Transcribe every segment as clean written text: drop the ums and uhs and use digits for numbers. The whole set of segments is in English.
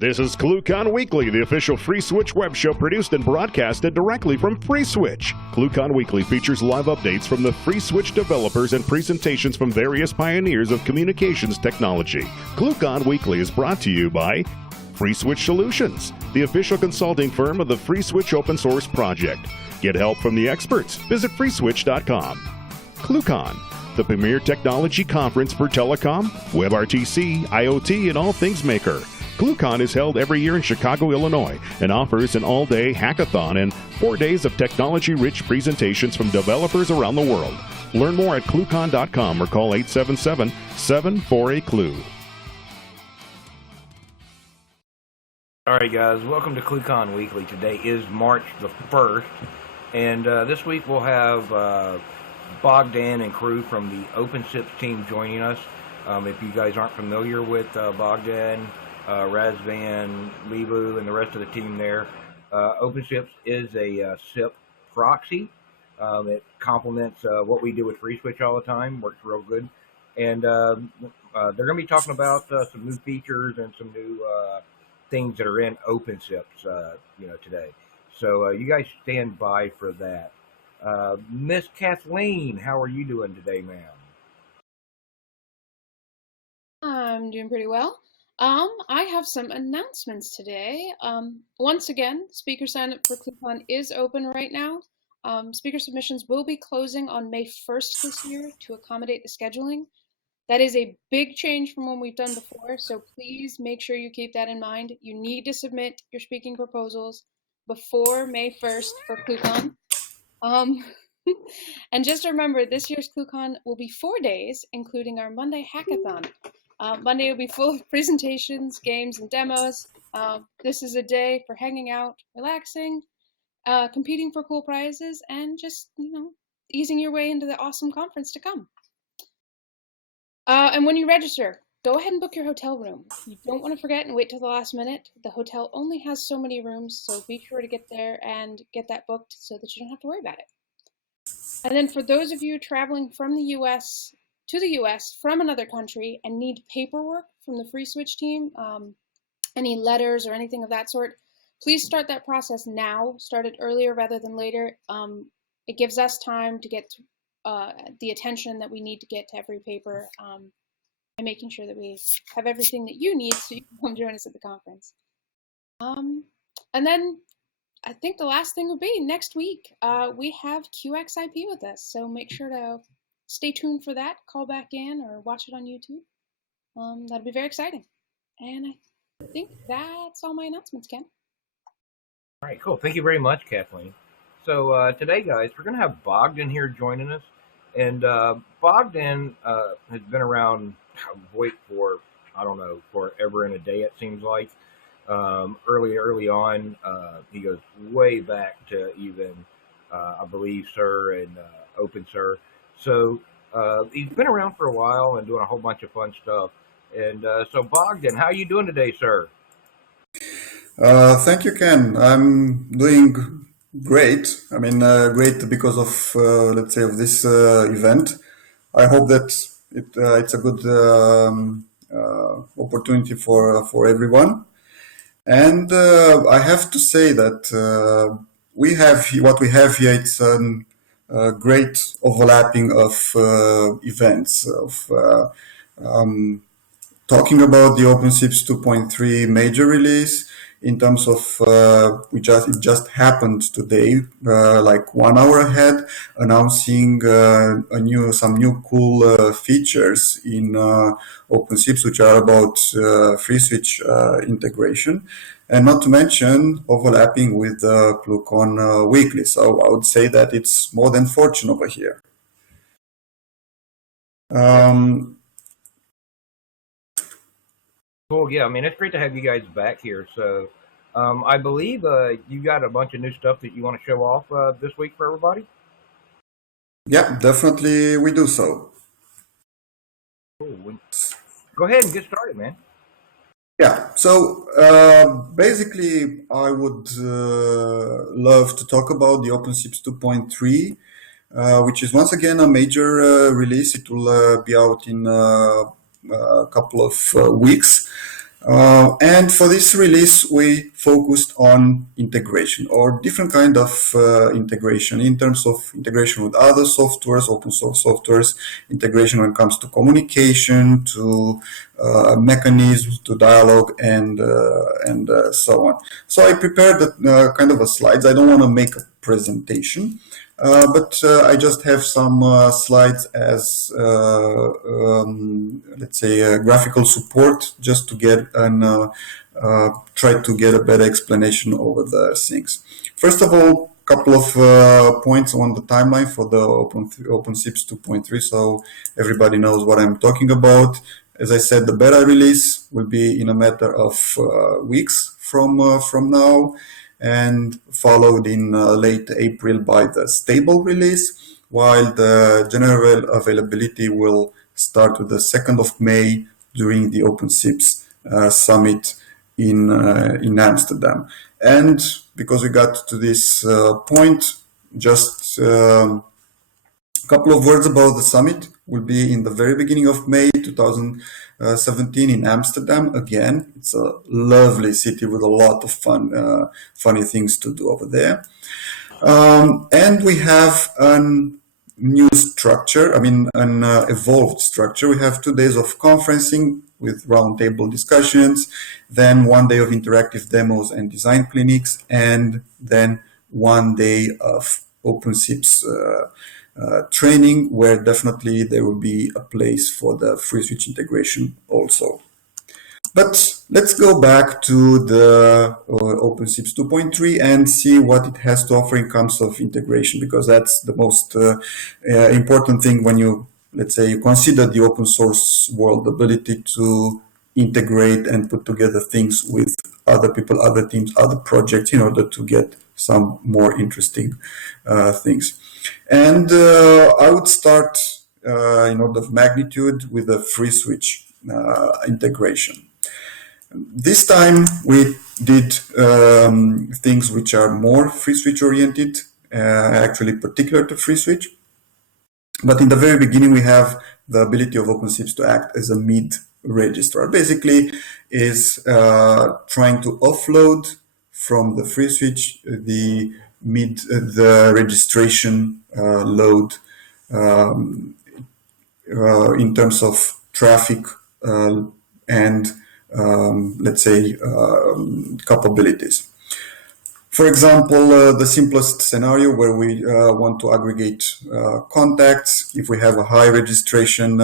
This is ClueCon Weekly, the official FreeSWITCH web show produced and broadcasted directly from FreeSWITCH. ClueCon Weekly features live updates from the FreeSWITCH developers and presentations from various pioneers of communications technology. ClueCon Weekly is brought to you by FreeSWITCH Solutions, the official consulting firm of the FreeSWITCH open source project. Get help from the experts. Visit freeswitch.com. ClueCon, the premier technology conference for telecom, WebRTC, IoT, and all things maker. ClueCon is held every year in Chicago, Illinois, and offers an all-day hackathon and 4 days of technology-rich presentations from developers around the world. Learn more at ClueCon.com or call 877-748-CLUE. All right, guys, welcome to ClueCon Weekly. Today is March the 1st, and this week we'll have Bogdan and crew from the OpenSIPs team joining us. If you guys aren't familiar with Bogdan, Razvan, Lebu, and the rest of the team there, OpenSIPs is a SIP proxy. It complements what we do with FreeSWITCH all the time. Works real good. And they're going to be talking about some new features and some new things that are in OpenSIPs, today. So you guys stand by for that. Miss Kathleen, how are you doing today, ma'am? I'm doing pretty well. I have some announcements today. Once again, speaker sign up for ClueCon is open right now. Speaker submissions will be closing on May 1st this year to accommodate the scheduling. That is a big change from what we've done before, so please make sure you keep that in mind. You need to submit your speaking proposals before May 1st for ClueCon. And just remember, this year's ClueCon will be 4 days, including our Monday hackathon. Monday will be full of presentations, games, and demos. This is a day for hanging out, relaxing, competing for cool prizes, and just, easing your way into the awesome conference to come. And when you register, go ahead and book your hotel room. You don't want to forget and wait till the last minute. The hotel only has so many rooms, so be sure to get there and get that booked so that you don't have to worry about it. And then for those of you traveling from the U.S. to the U.S. from another country and need paperwork from the FreeSWITCH team, any letters or anything of that sort, please start that process now. Start it earlier rather than later. It gives us time to get the attention that we need to get to every paper and making sure that we have everything that you need so you can come join us at the conference. And then I think the last thing would be next week, we have QXIP with us. So make sure to stay tuned for that. Call back in or watch it on YouTube. That'll be very exciting. And I think that's all my announcements, Ken. All right, cool. Thank you very much, Kathleen. So today, guys, we're going to have Bogdan here joining us. And Bogdan has been around VoIP for, forever and a day, it seems like. Early on, he goes way back to even, I believe, Sir and OpenSIR. So he's been around for a while and doing a whole bunch of fun stuff. And so Bogdan, how are you doing today, sir? Thank you, Ken. I'm doing great. I mean, great because of, let's say, of this event. I hope that it's a good opportunity for everyone. And I have to say that we have what we have here. It's great overlapping of events of talking about the OpenSIPs 2.3 major release. In terms of it just happened today, like 1 hour ahead, announcing some new cool features in OpenSIPs, which are about FreeSWITCH integration, and not to mention overlapping with ClueCon Weekly. So I would say that it's more than fortune over here. Cool. Yeah, I mean, it's great to have you guys back here. So I believe you got a bunch of new stuff that you want to show off this week for everybody? Yeah, definitely we do so. Cool. Go ahead and get started, man. Yeah, so basically I would love to talk about the OpenSIPs 2.3, which is once again a major release. It will be out in a couple of weeks. And for this release, we focused on integration or different kind of integration in terms of integration with other softwares, open source softwares, integration when it comes to communication, to mechanisms, to dialogue, and so on. So I prepared kind of a slides. I don't want to make a presentation. But I just have some slides as, let's say, graphical support, just to get try to get a better explanation over the things. First of all, a couple of points on the timeline for the OpenSIPs 2.3, so everybody knows what I'm talking about. As I said, the beta release will be in a matter of weeks from now, and followed in late April by the stable release, while the general availability will start with the 2nd of May during the OpenSIPs summit in Amsterdam. And because we got to this point, just a couple of words about the summit. Will be in the very beginning of May 2017 in Amsterdam. Again, it's a lovely city with a lot of funny things to do over there. And we have a new structure, an evolved structure. We have 2 days of conferencing with roundtable discussions, then 1 day of interactive demos and design clinics, and then 1 day of OpenSIPs training, where definitely there will be a place for the FreeSWITCH integration also. But let's go back to the OpenSIPs 2.3 and see what it has to offer in terms of integration, because that's the most important thing when you, let's say, you consider the open source world, the ability to integrate and put together things with other people, other teams, other projects, in order to get some more interesting things. And I would start in order of magnitude with the FreeSWITCH integration. This time we did things which are more FreeSWITCH oriented, actually particular to FreeSWITCH. But in the very beginning, we have the ability of OpenSIPs to act as a mid registrar. Basically, is trying to offload from the FreeSWITCH the registration load in terms of traffic and let's say capabilities. For example, the simplest scenario where we want to aggregate contacts, if we have a high registration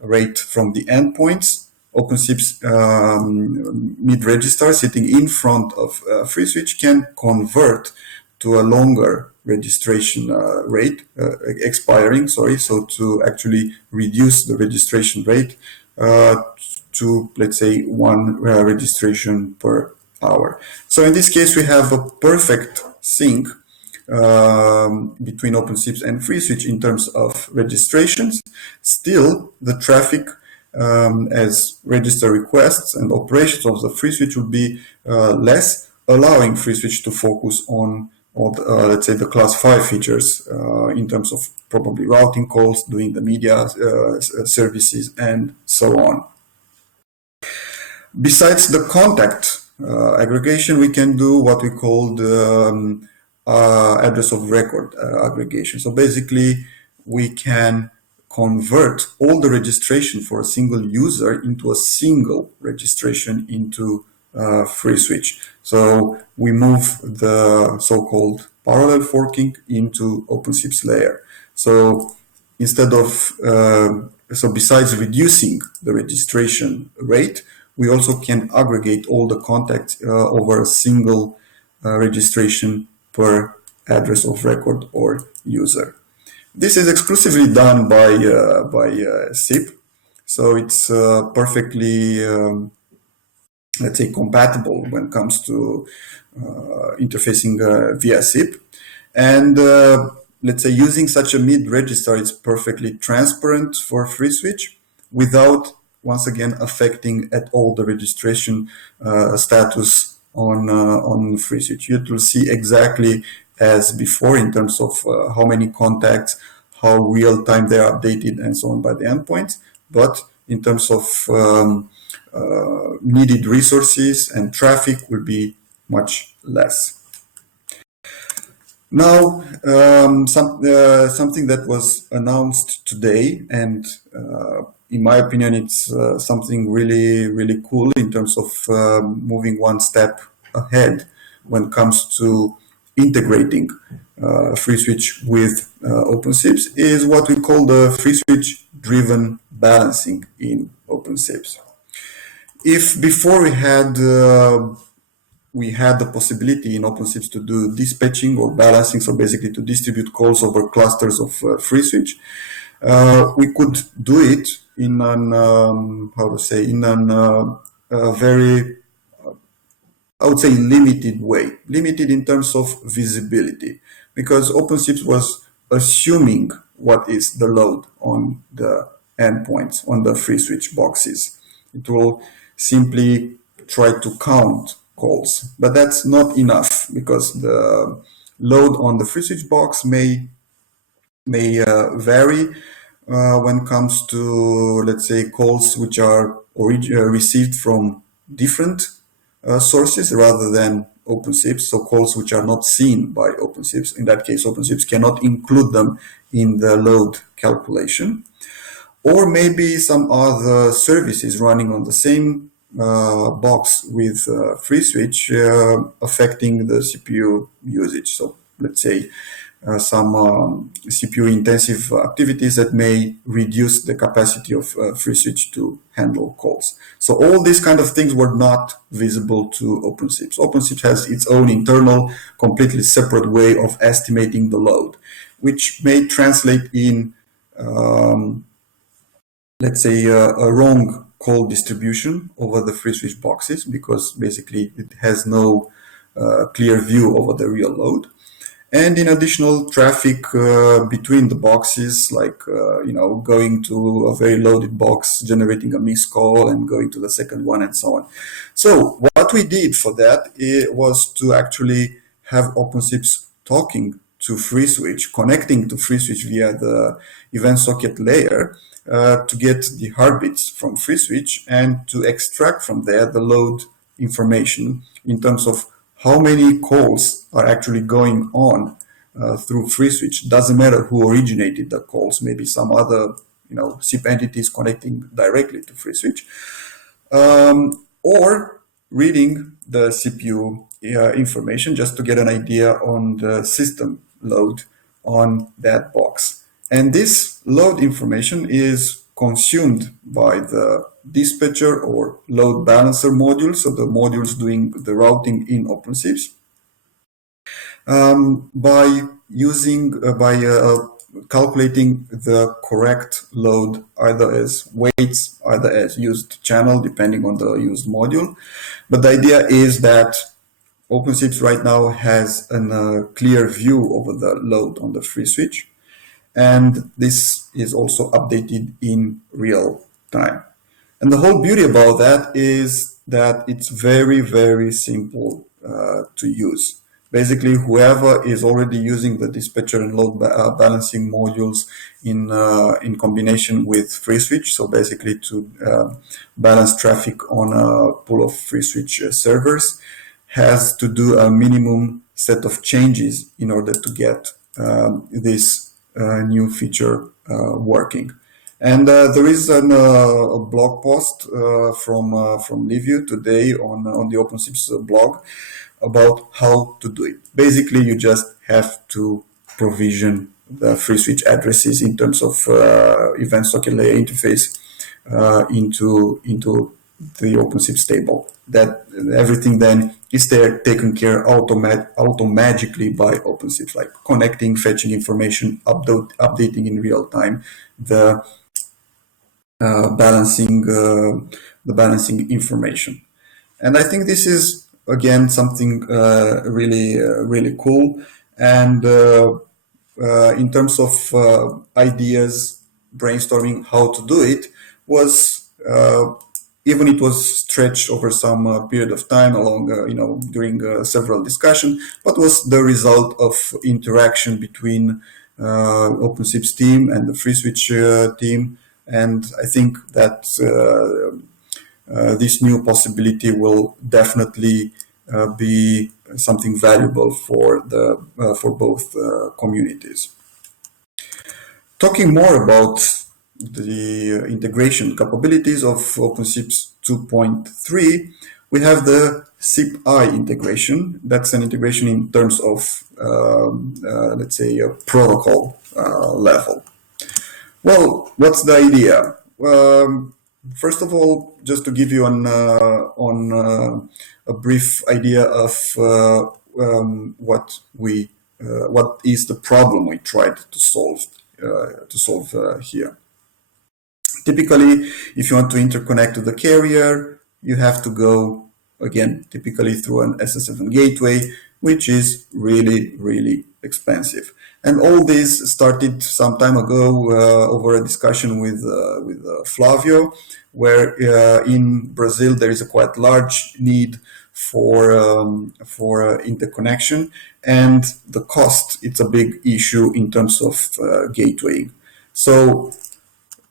rate from the endpoints, OpenSIPs mid-register sitting in front of FreeSWITCH can convert to a longer registration rate, so to actually reduce the registration rate to, let's say, 1 registration per hour. So in this case, we have a perfect sync between OpenSIPs and FreeSWITCH in terms of registrations. Still, the traffic as register requests and operations of the FreeSWITCH would be less, allowing FreeSWITCH to focus on let's say, the class 5 features in terms of probably routing calls, doing the media services, and so on. Besides the contact aggregation, we can do what we call the address of record aggregation. So basically, we can convert all the registration for a single user into a single registration into FreeSWITCH. So we move the so-called parallel forking into OpenSIPs layer. So instead of, so besides reducing the registration rate, we also can aggregate all the contacts over a single registration per address of record or user. This is exclusively done by SIP, so it's perfectly, let's say, compatible when it comes to interfacing via SIP. And let's say using such a mid register, it's perfectly transparent for FreeSWITCH without, once again, affecting at all the registration status on FreeSWITCH. You will see exactly as before in terms of how many contacts, how real time they are updated, and so on by the endpoints. But in terms of needed resources and traffic will be much less. Now, something that was announced today, and in my opinion, it's something really cool in terms of moving one step ahead when it comes to integrating FreeSWITCH with OpenSIPs, is what we call the FreeSWITCH driven balancing in OpenSIPs. If before we had the possibility in OpenSIPs to do dispatching or balancing, so basically to distribute calls over clusters of FreeSWITCH, we could do it in an very, I would say, limited way. Limited in terms of visibility, because OpenSIPs was assuming what is the load on the endpoints, on the FreeSWITCH boxes. It will simply try to count calls, but that's not enough, because the load on the FreeSWITCH box may vary when it comes to, let's say, calls which are received from different sources rather than OpenSIPs, so calls which are not seen by OpenSIPs. In that case, OpenSIPs cannot include them in the load calculation. Or maybe some other services running on the same box with FreeSWITCH affecting the CPU usage. So let's say some CPU intensive activities that may reduce the capacity of FreeSWITCH to handle calls. So all these kind of things were not visible to OpenSIPs. OpenSIPs has its own internal, completely separate way of estimating the load, which may translate in let's say a wrong call distribution over the FreeSWITCH boxes, because basically it has no clear view over the real load. And in additional traffic between the boxes, like going to a very loaded box, generating a missed call, and going to the second one, and so on. So what we did for that was to actually have OpenSIPs talking to FreeSWITCH, connecting to FreeSWITCH via the event socket layer, to get the heartbeats from FreeSWITCH and to extract from there the load information in terms of how many calls are actually going on through FreeSWITCH. Doesn't matter who originated the calls, maybe some other SIP entities connecting directly to FreeSWITCH, or reading the CPU information just to get an idea on the system load on that box. And this load information is consumed by the dispatcher or load balancer module, so the modules doing the routing in OpenSIPs, by calculating the correct load, either as weights, either as used channel, depending on the used module. But the idea is that OpenSIPs right now has a clear view over the load on the FreeSWITCH, and this is also updated in real time. And the whole beauty about that is that it's very, very simple to use. Basically, whoever is already using the dispatcher and load balancing modules in combination with FreeSWITCH, so basically to balance traffic on a pool of FreeSWITCH servers, has to do a minimum set of changes in order to get this new feature working. And there is a blog post from Liviu today on the OpenSIPs blog about how to do it. Basically, you just have to provision the FreeSWITCH addresses in terms of event socket layer interface into the OpenSIPs table. That everything then is there taken care automatically by OpenSIPs, like connecting, fetching information, updating in real time the balancing information. And I think this is again something really cool. And in terms of ideas, brainstorming how to do it was. Even it was stretched over some period of time along, during several discussions, but was the result of interaction between OpenSIPs team and the FreeSWITCH team, And I think that this new possibility will definitely be something valuable for both communities. Talking more about the integration capabilities of OpenSIPs 2.3, we have the SIP-I integration. That's an integration in terms of, let's say, a protocol level. Well, what's the idea? First of all, just to give you a brief idea of what is the problem we tried to solve here. Typically, if you want to interconnect to the carrier, you have to go, again, typically through an SS7 gateway, which is really, really expensive. And all this started some time ago over a discussion with Flavio, where in Brazil there is a quite large need for interconnection, and the cost, it's a big issue in terms of gatewaying. So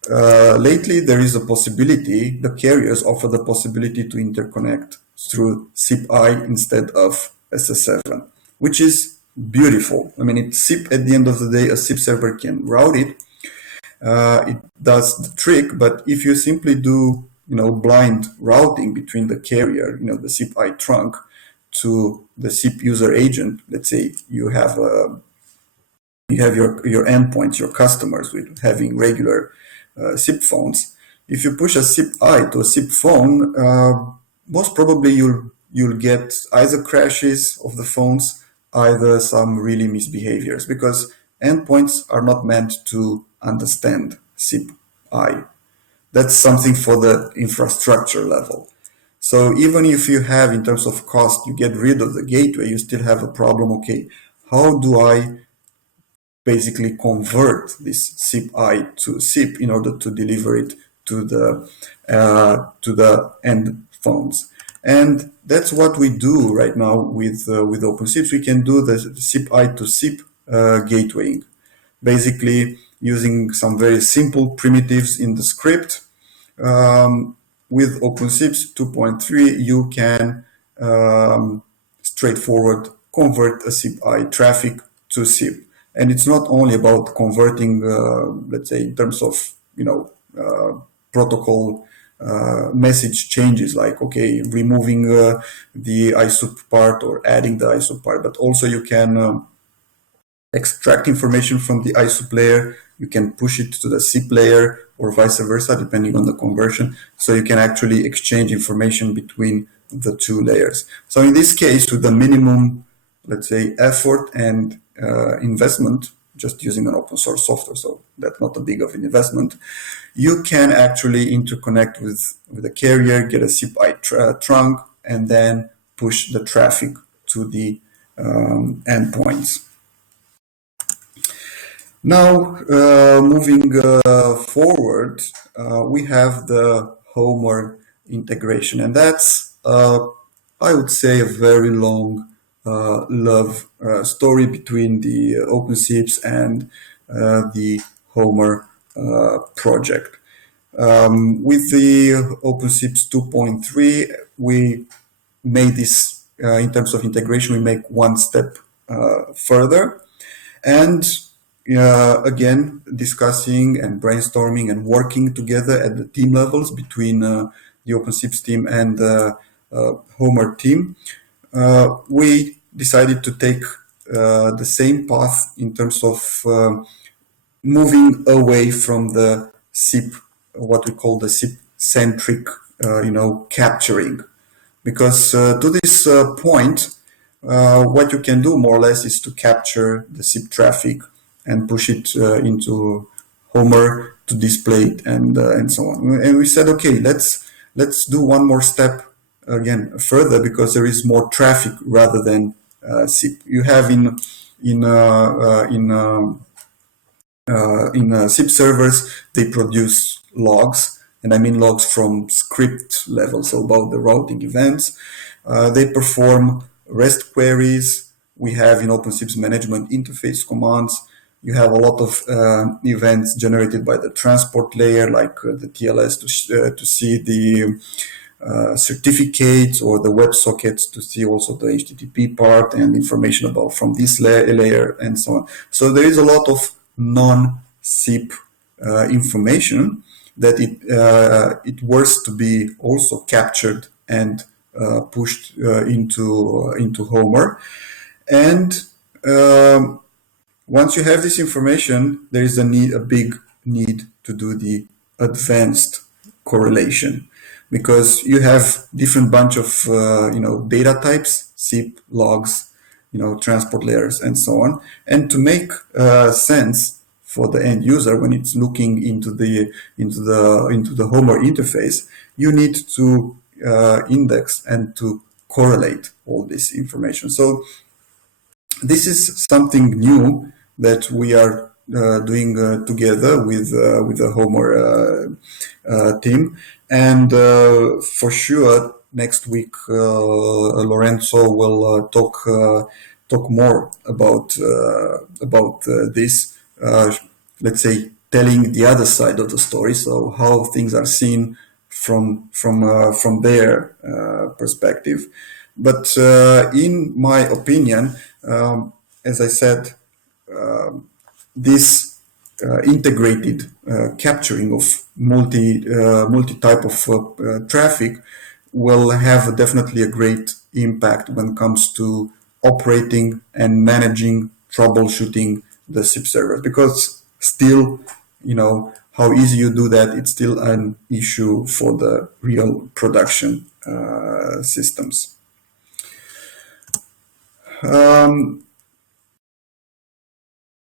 lately there is a possibility, the carriers offer the possibility to interconnect through SIP-I instead of SS7, which is beautiful. I mean, it's SIP at the end of the day, a SIP server can route it. It does the trick, but if you simply do blind routing between the carrier, the SIP-I trunk to the SIP user agent, let's say you have your endpoints, your customers with having regular SIP phones. If you push a SIP-I to a SIP phone, most probably you'll get either crashes of the phones, either some really misbehaviors, because endpoints are not meant to understand SIP-I. That's something for the infrastructure level. So even if you have, in terms of cost, you get rid of the gateway, you still have a problem. Okay, how do I basically convert this SIP-I to SIP in order to deliver it to the end phones? And that's what we do right now with OpenSIPs. We can do the SIP-I to SIP gatewaying, basically using some very simple primitives in the script. With OpenSIPs 2.3, you can straightforward convert a SIP-I traffic to SIP. And it's not only about converting, let's say, in terms of, protocol message changes, like, okay, removing the ISUP part or adding the ISUP part, but also you can extract information from the ISUP layer, you can push it to the SIP layer or vice versa, depending on the conversion. So you can actually exchange information between the two layers. So in this case, with the minimum, let's say, effort and investment, just using an open source software, so that's not a big of an investment, you can actually interconnect with the carrier, get a SIP-I trunk, and then push the traffic to the endpoints. Now, moving forward, we have the Homer integration, and that's, I would say, a very long love story between the OpenSIPs and the Homer project. With the OpenSIPs 2.3, we made this, in terms of integration, we make one step further. And again, discussing and brainstorming and working together at the team levels between the OpenSIPs team and the Homer team, we decided to take the same path in terms of moving away from the SIP, what we call the SIP-centric, capturing. Because to this point, what you can do more or less is to capture the SIP traffic and push it into Homer to display it and so on. And we said, okay, let's do one more step again further, because there is more traffic rather than SIP. You have in SIP servers, they produce logs, and I mean logs from script level, so about the routing events. They perform REST queries. We have in OpenSIPs management interface commands. You have a lot of events generated by the transport layer, like the TLS to see the certificates, or the WebSockets to see also the HTTP part and information about from this layer and so on. So there is a lot of non-SIP information that it works to be also captured and pushed into Homer. And once you have this information, there is a big need to do the advanced correlation, because you have different bunch of data types, SIP, logs, transport layers, and so on. And to make sense for the end user when it's looking into the Homer interface, you need to index and to correlate all this information. So this is something new that we are doing together with the Homer team, and for sure next week Lorenzo will talk more about this. Let's say telling the other side of the story, so how things are seen from their perspective. But in my opinion, as I said, this integrated capturing of multi type of traffic will have definitely a great impact when it comes to operating and managing, troubleshooting the SIP server, because still, how easy you do that, it's still an issue for the real production systems.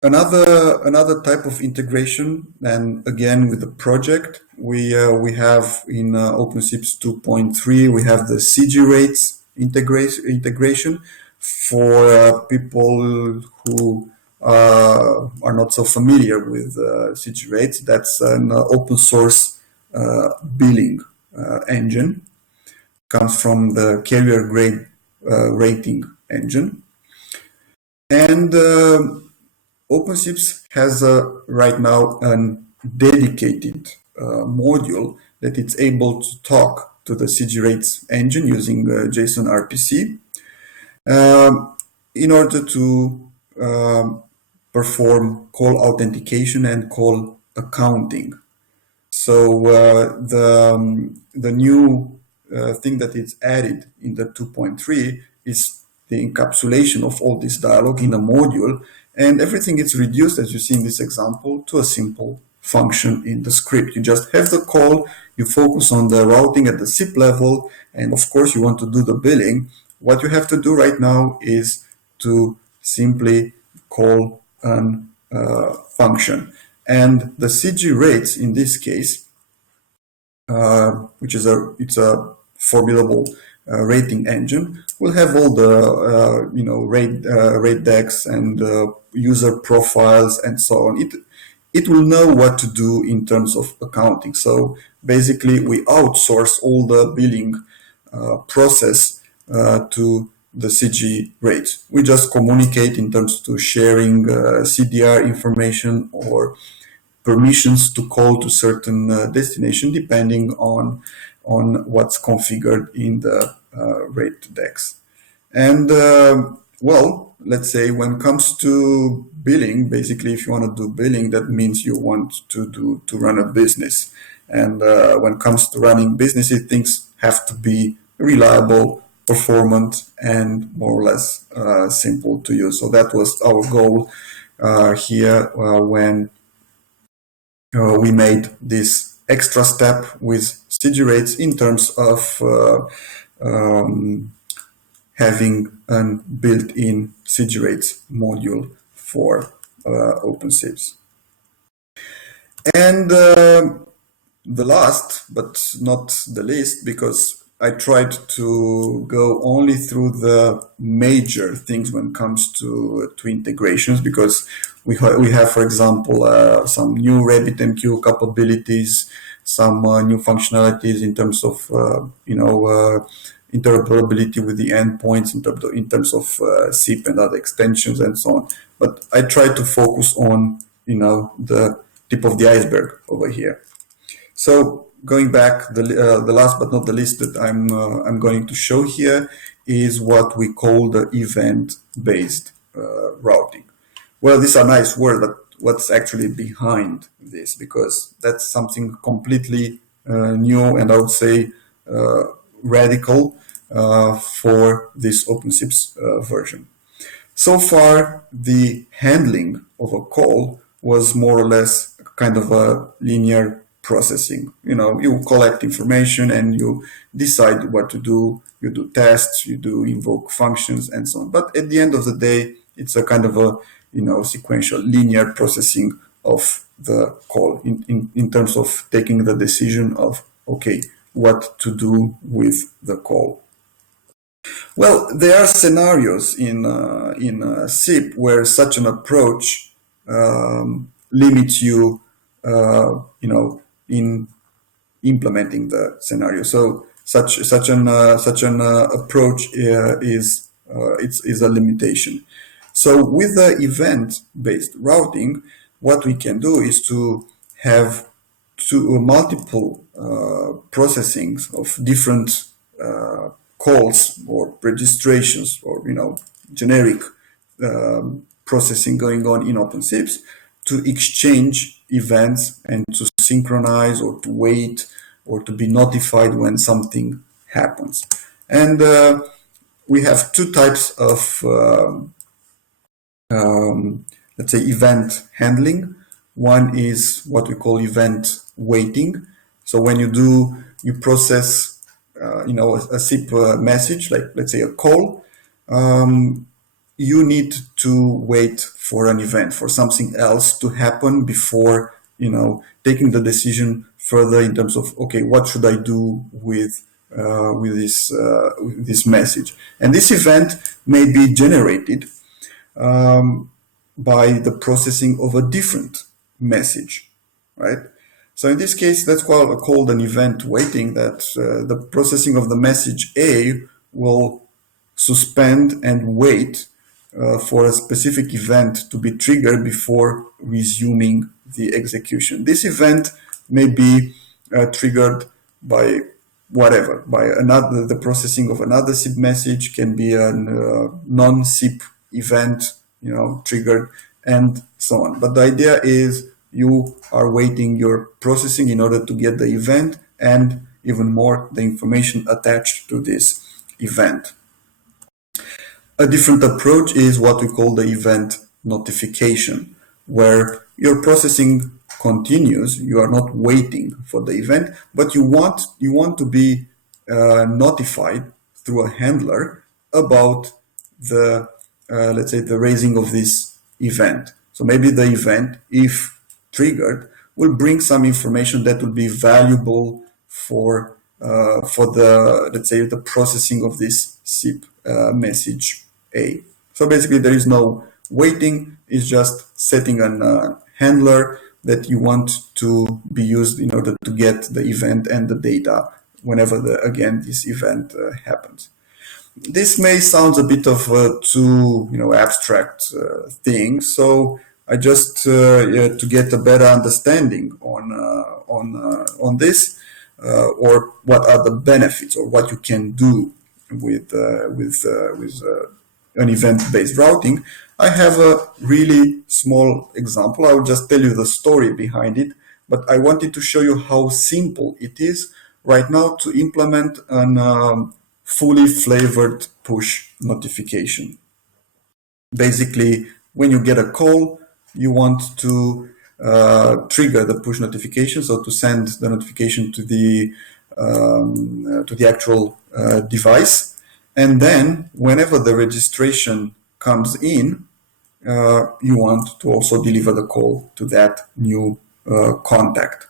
Another type of integration, and again with the project, we have in OpenSIPs 2.3, we have the CGRateS integration for people who are not so familiar with CGRateS. That's an open source billing engine, comes from the carrier grade rating engine, and OpenSIPs has right now a dedicated module that it's able to talk to the CGRateS engine using JSON RPC in order to perform call authentication and call accounting. So the new thing that is added in the 2.3 is the encapsulation of all this dialogue in a module, and everything is reduced, as you see in this example, to a simple function in the script. You just have the call, you focus on the routing at the SIP level, and of course you want to do the billing. What you have to do right now is to simply call an function. And the CGRateS in this case, which is a formidable rating engine, will have all the rate decks and user profiles and so on. It will know what to do in terms of accounting. So basically, we outsource all the billing process to the CGRateS. We just communicate in terms to sharing CDR information or permissions to call to certain destination, depending on what's configured in the rate decks. And well, let's say when it comes to billing, basically, if you want to do billing, that means you want to run a business. And when it comes to running businesses, things have to be reliable, performant, and more or less simple to use. So that was our goal here when we made this extra step with CGRateS in terms of having a built-in CGRateS module for OpenSIPs. And the last, but not the least, because I tried to go only through the major things when it comes to integrations, because we have, for example, some new RabbitMQ capabilities, some new functionalities in terms of interoperability with the endpoints in terms of SIP and other extensions and so on. But I try to focus on, the tip of the iceberg over here. So going back, the last but not the least that I'm going to show here is what we call the event-based routing. Well, these are nice words, but what's actually behind this? Because that's something completely new and I would say radical for this OpenSIPs version. So far, the handling of a call was more or less kind of a linear processing. You collect information and you decide what to do. You do tests, you do invoke functions and so on. But at the end of the day, it's a kind of a sequential linear processing of the call in terms of taking the decision of, okay, what to do with the call. Well, there are scenarios in SIP where such an approach limits you, in implementing the scenario. So such an approach is a limitation. So with the event-based routing, what we can do is to have multiple processings of different calls or registrations or generic processing going on in OpenSIPs to exchange events and to synchronize or to wait or to be notified when something happens. And we have two types of let's say event handling. One is what we call event waiting. So when you process a SIP message, like let's say a call, you need to wait for an event, for something else to happen before taking the decision further in terms of, okay, what should I do with this message? And this event may be generated by the processing of a different message, right? So in this case, that's called an event waiting, that the processing of the message A will suspend and wait for a specific event to be triggered before resuming the execution. This event may be triggered by whatever, by the processing of another SIP message, can be a non-SIP event, triggered, and so on. But the idea is you are waiting your processing in order to get the event and even more the information attached to this event. A different approach is what we call the event notification, where your processing continues. You are not waiting for the event, but you want to be notified through a handler about the let's say the raising of this event. So maybe the event, if triggered, will bring some information that will be valuable for the, let's say, the processing of this SIP message A. So basically there is no waiting, it's just setting a handler that you want to be used in order to get the event and the data whenever again this event happens. This may sound a bit of a too abstract thing, so I just to get a better understanding on this, or what are the benefits, or what you can do with an event-based routing. I have a really small example. I will just tell you the story behind it, but I wanted to show you how simple it is right now to implement an fully flavored push notification. Basically, when you get a call, you want to trigger the push notification, so to send the notification to the actual device, and then whenever the registration comes in, you want to also deliver the call to that new contact.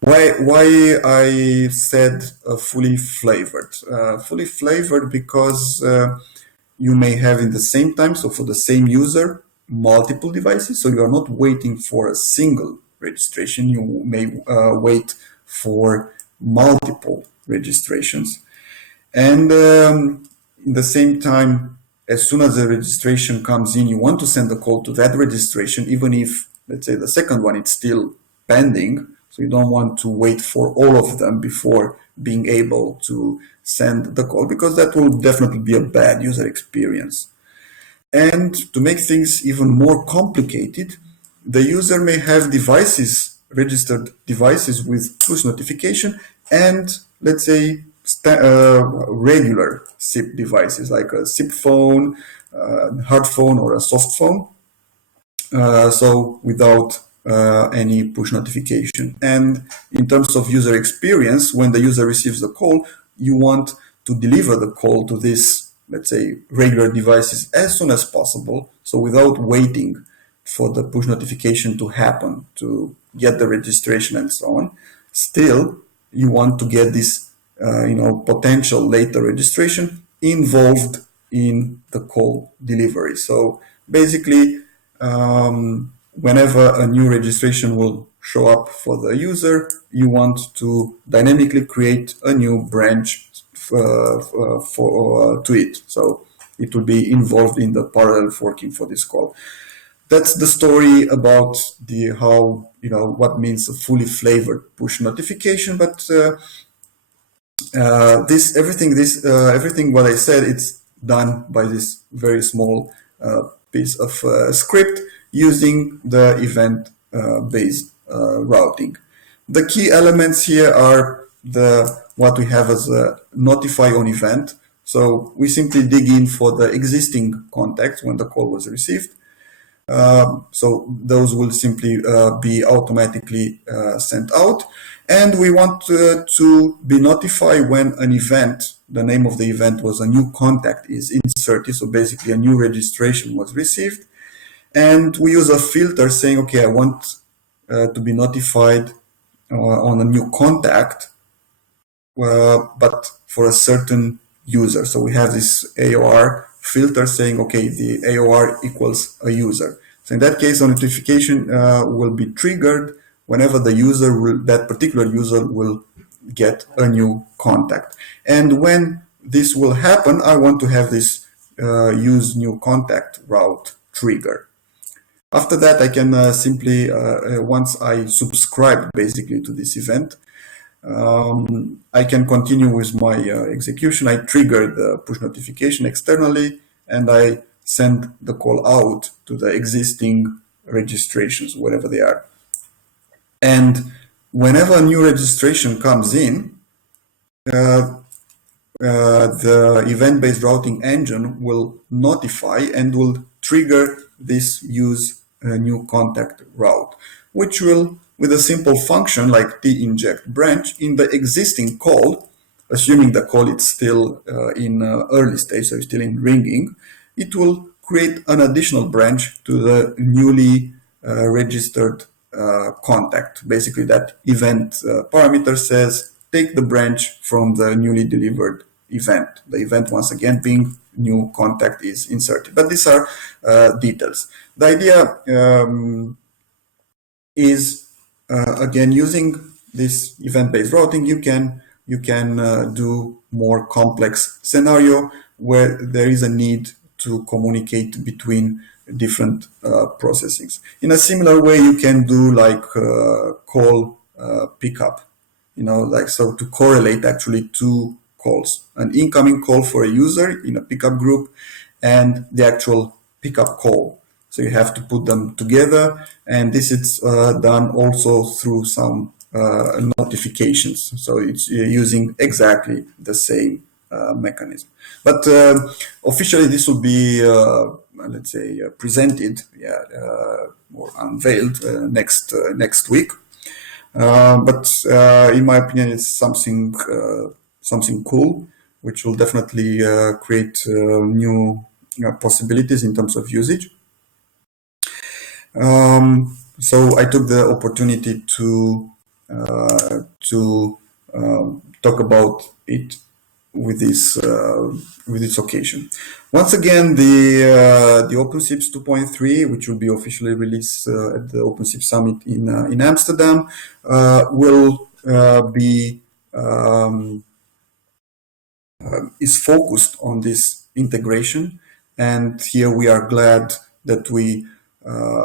Why I said fully flavored? Fully flavored because you may have in the same time, so for the same user, multiple devices. So you are not waiting for a single registration. You may wait for multiple registrations. And in the same time, as soon as the registration comes in, you want to send a call to that registration, even if, let's say, the second one is still pending. So you don't want to wait for all of them before being able to send the call, because that will definitely be a bad user experience. And to make things even more complicated, the user may have devices, registered devices with push notification, and let's say regular SIP devices like a SIP phone, hard phone, or a soft phone. So without any push notification. And in terms of user experience, when the user receives the call, you want to deliver the call to this, let's say, regular devices as soon as possible. So without waiting for the push notification to happen to get the registration and so on, still you want to get this potential later registration involved in the call delivery. So basically, whenever a new registration will show up for the user, you want to dynamically create a new branch to it. So it will be involved in the parallel forking for this call. That's the story about what means a fully flavored push notification. But everything what I said, it's done by this very small piece of script using the event-based routing. The key elements here are what we have as a notify on event. So we simply dig in for the existing contacts when the call was received. So those will simply be automatically sent out. And we want to be notified when an event, the name of the event was a new contact, is inserted. So basically a new registration was received. And we use a filter saying, okay, I want to be notified on a new contact, but for a certain user. So we have this AOR filter saying, okay, the AOR equals a user. So in that case, a notification will be triggered whenever that particular user will get a new contact. And when this will happen, I want to have this use new contact route trigger. After that, I can simply, once I subscribe basically to this event, I can continue with my execution. I trigger the push notification externally, and I send the call out to the existing registrations, wherever they are. And whenever a new registration comes in, the event-based routing engine will notify and will trigger this use new contact route, which will, with a simple function like t-inject branch, in the existing call, assuming the call is still in early stage, so it's still in ringing, it will create an additional branch to the newly registered contact. Basically, that event parameter says take the branch from the newly delivered event. The event, once again, being new contact is inserted. But these are details. The idea is, again, using this event-based routing, you can do more complex scenario where there is a need to communicate between different processings. In a similar way, you can do like call pickup, so to correlate actually two calls, an incoming call for a user in a pickup group and the actual pickup call. So you have to put them together, and this is done also through some notifications. So it's using exactly the same mechanism. But officially, this will be, let's say, presented, or unveiled next week. But in my opinion, it's something cool, which will definitely create new possibilities in terms of usage. So I took the opportunity to talk about it with this occasion. Once again, the OpenSIPs 2.3, which will be officially released at the OpenSIP Summit in Amsterdam, will be is focused on this integration. And here we are glad that we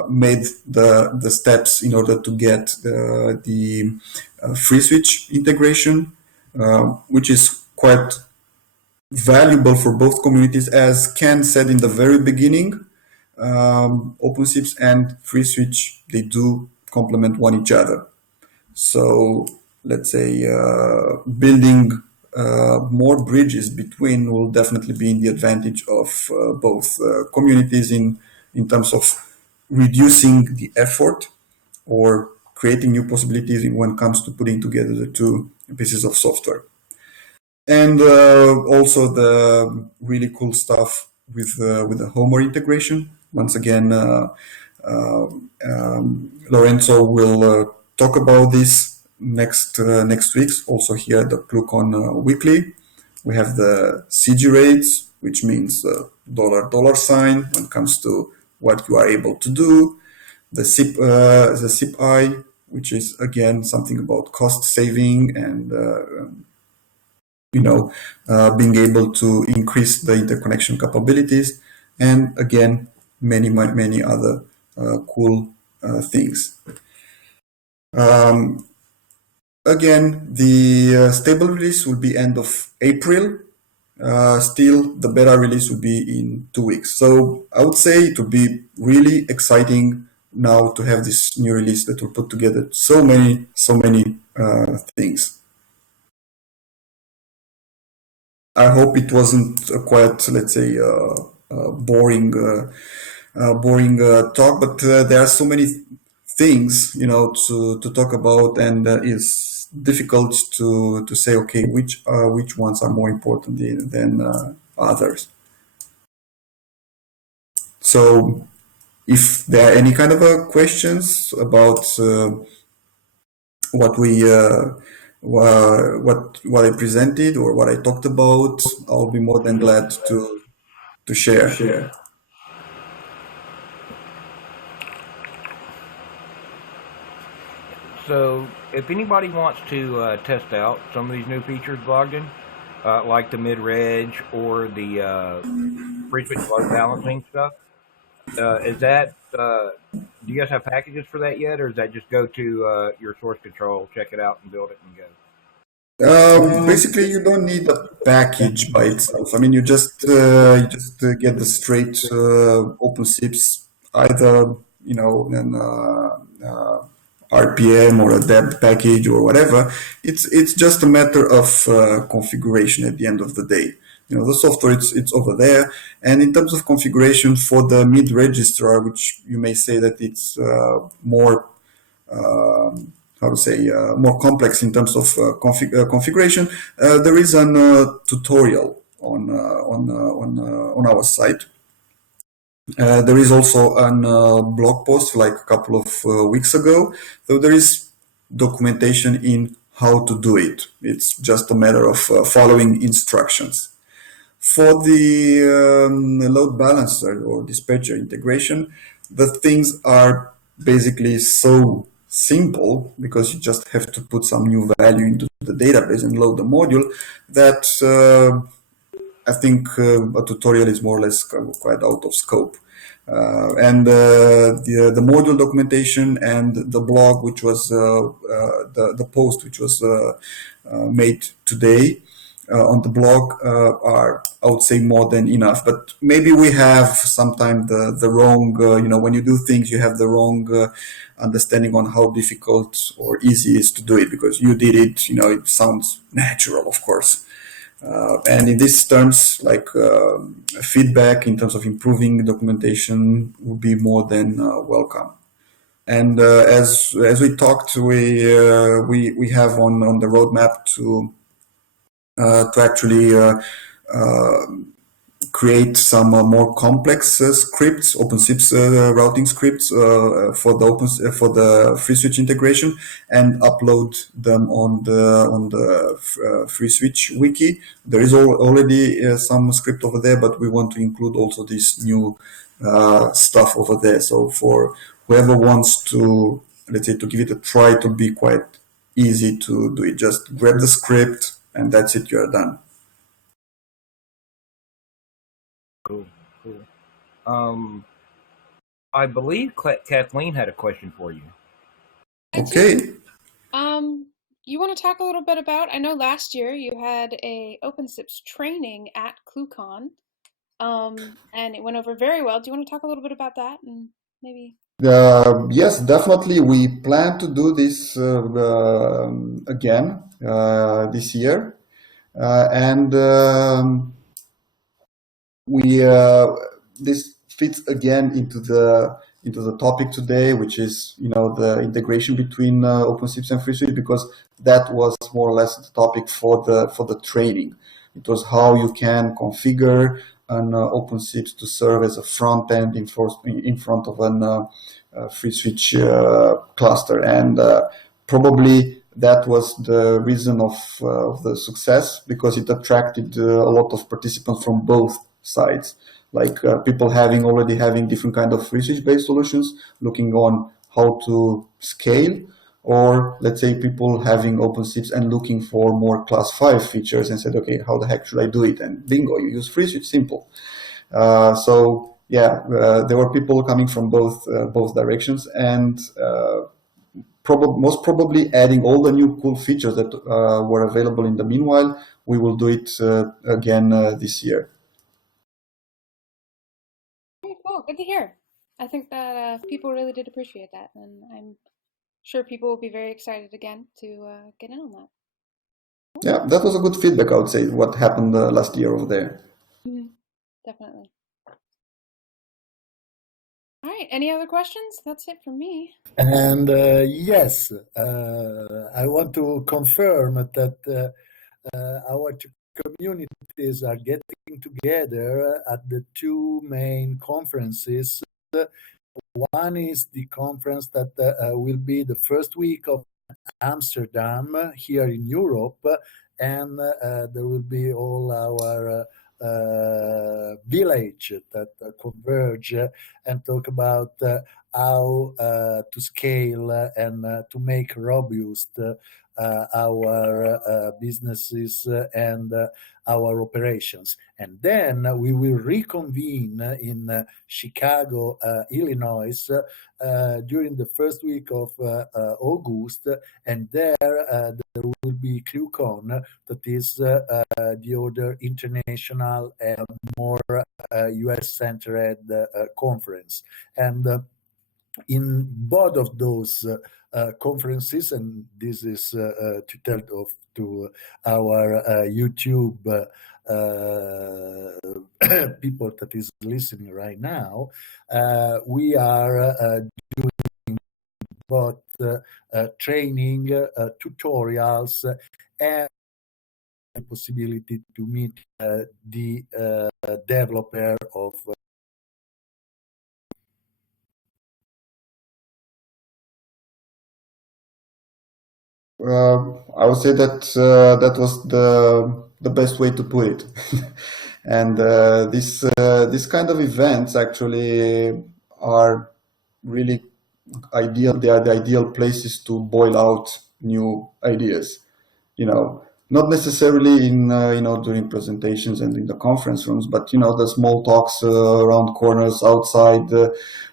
made the steps in order to get the FreeSWITCH integration, which is quite valuable for both communities. As Ken said in the very beginning, OpenSIPs and FreeSWITCH, they do complement one each other. So let's say building more bridges between will definitely be in the advantage of both communities in terms of reducing the effort or creating new possibilities when it comes to putting together the two pieces of software. And also the really cool stuff with the Homer integration. Once again, Lorenzo will talk about this next week. Also here at the ClueCon weekly, we have the CGRateS, which means dollar sign when it comes to what you are able to do. The SIP-I, which is again something about cost saving and being able to increase the interconnection capabilities, and again many other cool things. Again, the stable release will be end of April. Still, the beta release will be in 2 weeks. So I would say it will be really exciting now to have this new release that will put together so many things. I hope it wasn't quite, let's say, boring talk, but there are so many things, to talk about, and it's difficult to say, okay, which ones are more important than others. So, if there are any kind of questions about what I presented or what I talked about, I'll be more than glad to share. So, if anybody wants to test out some of these new features, Bogdan, like the mid-reg or the FreeSWITCH load balancing stuff, is that do you guys have packages for that yet, or does that just go to your source control, check it out, and build it and go? Basically, you don't need a package by itself. I mean, you just get the straight OpenSIPs, either an RPM or a deb package or whatever. It's just a matter of configuration at the end of the day. The software it's over there, and in terms of configuration for the mid registrar, which you may say that it's more more complex in terms of configuration. There is a tutorial on our site. There is also a blog post like a couple of weeks ago. So there is documentation in how to do it. It's just a matter of following instructions. For the load balancer or dispatcher integration, the things are basically so simple, because you just have to put some new value into the database and load the module, that I think a tutorial is more or less quite out of scope. And the module documentation and the blog, which was the post which was made today on the blog, are, I would say, more than enough. But maybe we have sometimes the wrong, when you do things, you have the wrong understanding on how difficult or easy it is to do it, because you did it, it sounds natural, of course. And in these terms, like feedback in terms of improving documentation would be more than welcome. And as we talked, we have on the roadmap to actually create some more complex scripts, OpenSIPs routing scripts for the FreeSWITCH integration, and upload them on the FreeSWITCH wiki. There is already some script over there, but we want to include also this new stuff over there. So for whoever wants to, let's say, to give it a try, it will be quite easy to do it. Just grab the script, and that's it. You are done. Cool, cool. I believe Kathleen had a question for you. Okay. You want to talk a little bit about, I know last year you had a OpenSIPs training at ClueCon, and it went over very well. Do you want to talk a little bit about that and maybe? Yes, definitely. We plan to do this again this year, and we this fits again into the topic today, which is the integration between OpenSIPs and FreeSWITCH, because that was more or less the topic for the training. It was how you can configure an OpenSIPs to serve as a front end in front of an FreeSWITCH cluster, and probably that was the reason of the success, because it attracted a lot of participants from both sides, like people already having different kind of FreeSWITCH based solutions, looking on how to scale, or let's say people having OpenSIPs and looking for more class 5 features and said, okay, how the heck should I do it? And bingo, you use FreeSWITCH, simple. So yeah, there were people coming from both directions, and most probably adding all the new cool features that were available in the meanwhile. We will do it again this year. Okay, cool. Good to hear. I think that people really did appreciate that, and I'm sure people will be very excited again to get in on that. Yeah, that was a good feedback, I would say, what happened last year over there. Definitely. All right, any other questions? That's it from me. And yes, I want to confirm that our two communities are getting together at the two main conferences. One is the conference that will be the first week of Amsterdam here in Europe, and there will be all our village that converge and talk about how to scale and to make robust our businesses and our operations. And then we will reconvene in Chicago, Illinois, during the first week of August, and there will be ClueCon, that is the other international and more US-centered conference. And in both of those conferences, and this is to tell to our YouTube people that is listening right now, we are doing both training, tutorials, and the possibility to meet the developer of I would say that that was the best way to put it. And this kind of events actually are really ideal. They are the ideal places to boil out new ideas. Not necessarily in during presentations and in the conference rooms, but the small talks around corners outside,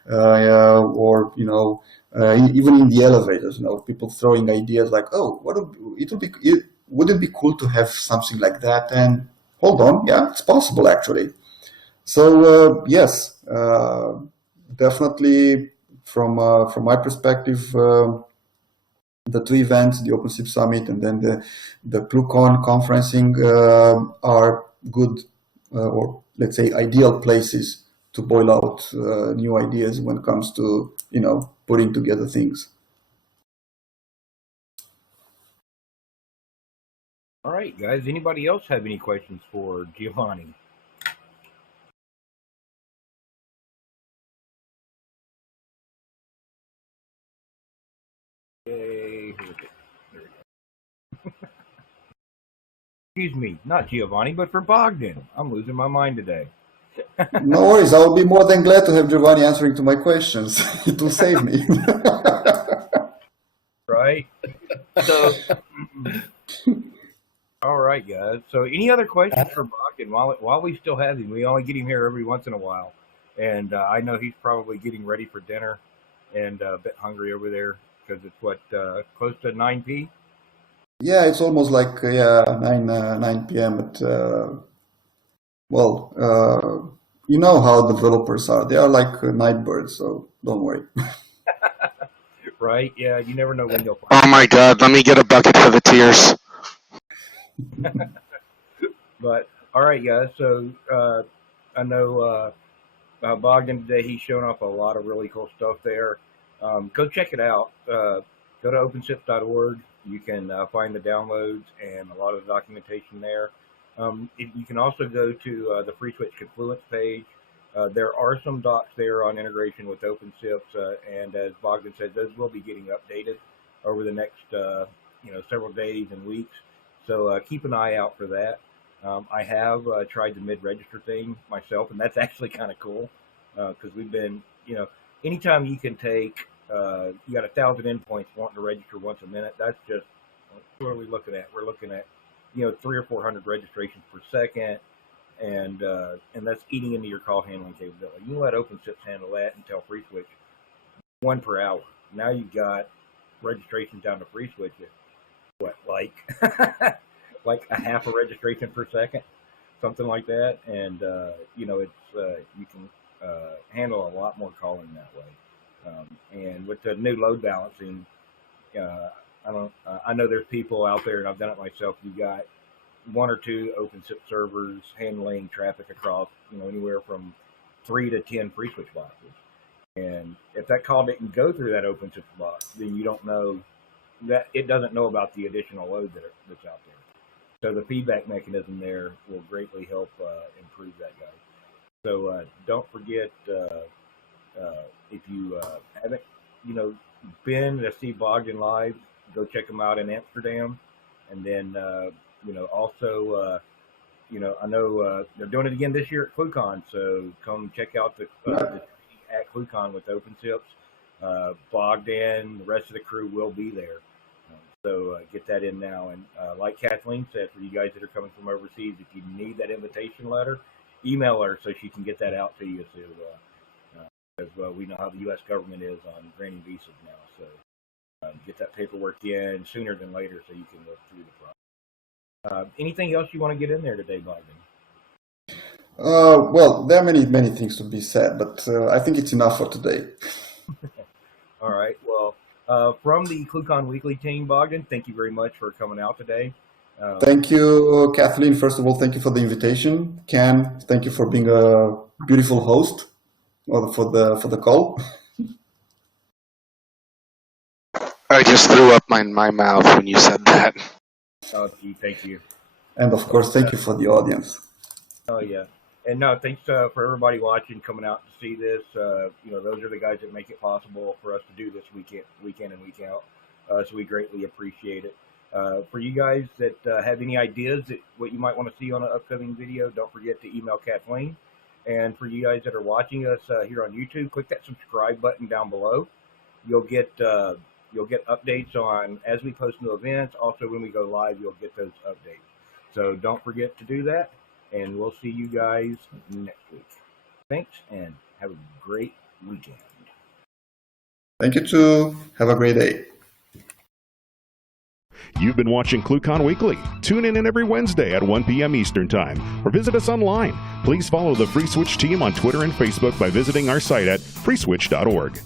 or even in the elevators. People throwing ideas like, "Oh, would it be cool to have something like that?" And hold on, yeah, it's possible actually. So yes, definitely from my perspective. The two events, the OpenSIP Summit and then the ClueCon conferencing, are good, or let's say ideal places to boil out new ideas when it comes to putting together things. All right, guys. Anybody else have any questions for Giovanni? Yay. Excuse me, not Giovanni, but for Bogdan. I'm losing my mind today. No worries. I will be more than glad to have Giovanni answering to my questions. It will save me. Right? So, all right, guys. So any other questions for Bogdan And while we still have him, we only get him here every once in a while. And I know he's probably getting ready for dinner and a bit hungry over there because it's close to 9 p. Yeah, it's almost like 9 p.m. But you know how developers are. They are like night birds, so don't worry. Right? Yeah, you never know when you'll find. Oh my God! Let me get a bucket for the tears. But all right, guys. So I know Bogdan today. He's showing off a lot of really cool stuff there. Go check it out. Go to OpenSIPs.org. You can find the downloads and a lot of the documentation there. You can also go to the FreeSWITCH Confluence page. There are some docs there on integration with OpenSIPs, and as Bogdan said, those will be getting updated over the next several days and weeks. So keep an eye out for that. I have tried the mid-register thing myself, and that's actually kind of cool because we've been, anytime you can take, you got 1,000 endpoints wanting to register once a minute. That's just what are we looking at? We're looking at 300 or 400 registrations per second, and that's eating into your call handling capability. You let OpenSIPs handle that and tell FreeSWITCH 1 per hour. Now you've got registrations down to FreeSWITCH at like like a half a registration per second, something like that, and it's you can handle a lot more calling that way. And with the new load balancing, I know there's people out there, and I've done it myself. You got 1 or 2 OpenSIP servers handling traffic across, anywhere from 3 to 10 FreeSWITCH boxes. And if that call didn't go through that OpenSIP box, then you don't know that it doesn't know about the additional load that's out there. So the feedback mechanism there will greatly help improve that, guys. So don't forget, if you haven't, been to see Bogdan live, go check him out in Amsterdam. And then, also, I know they're doing it again this year at ClueCon. So come check out the at ClueCon with OpenSIPs. Bogdan, the rest of the crew will be there. So get that in now. And like Kathleen said, for you guys that are coming from overseas, if you need that invitation letter, email her so she can get that out to you. So, because we know how the U.S. government is on granting visas now. So get that paperwork in sooner than later so you can look through the process. Anything else you want to get in there today, Bogdan? Well, there are many things to be said, but I think it's enough for today. All right. Well, from the ClueCon Weekly team, Bogdan, thank you very much for coming out today. Thank you, Kathleen. First of all, thank you for the invitation. Ken, thank you for being a beautiful host for the call. I just threw up my mouth when you said that. Oh, gee, thank you. And of course, thank you for the audience. Oh, yeah. And no, thanks for everybody watching, coming out to see this. Those are the guys that make it possible for us to do this week in and week out. So we greatly appreciate it. For you guys that have any ideas that what you might want to see on an upcoming video, don't forget to email Kathleen. And for you guys that are watching us here on YouTube, click that subscribe button down below. You'll get updates on as we post new events. Also, when we go live, you'll get those updates. So don't forget to do that. And we'll see you guys next week. Thanks, and have a great weekend. Thank you, too. Have a great day. You've been watching ClueCon Weekly. Tune in every Wednesday at 1 p.m. Eastern Time, or visit us online. Please follow the FreeSWITCH team on Twitter and Facebook by visiting our site at freeswitch.org.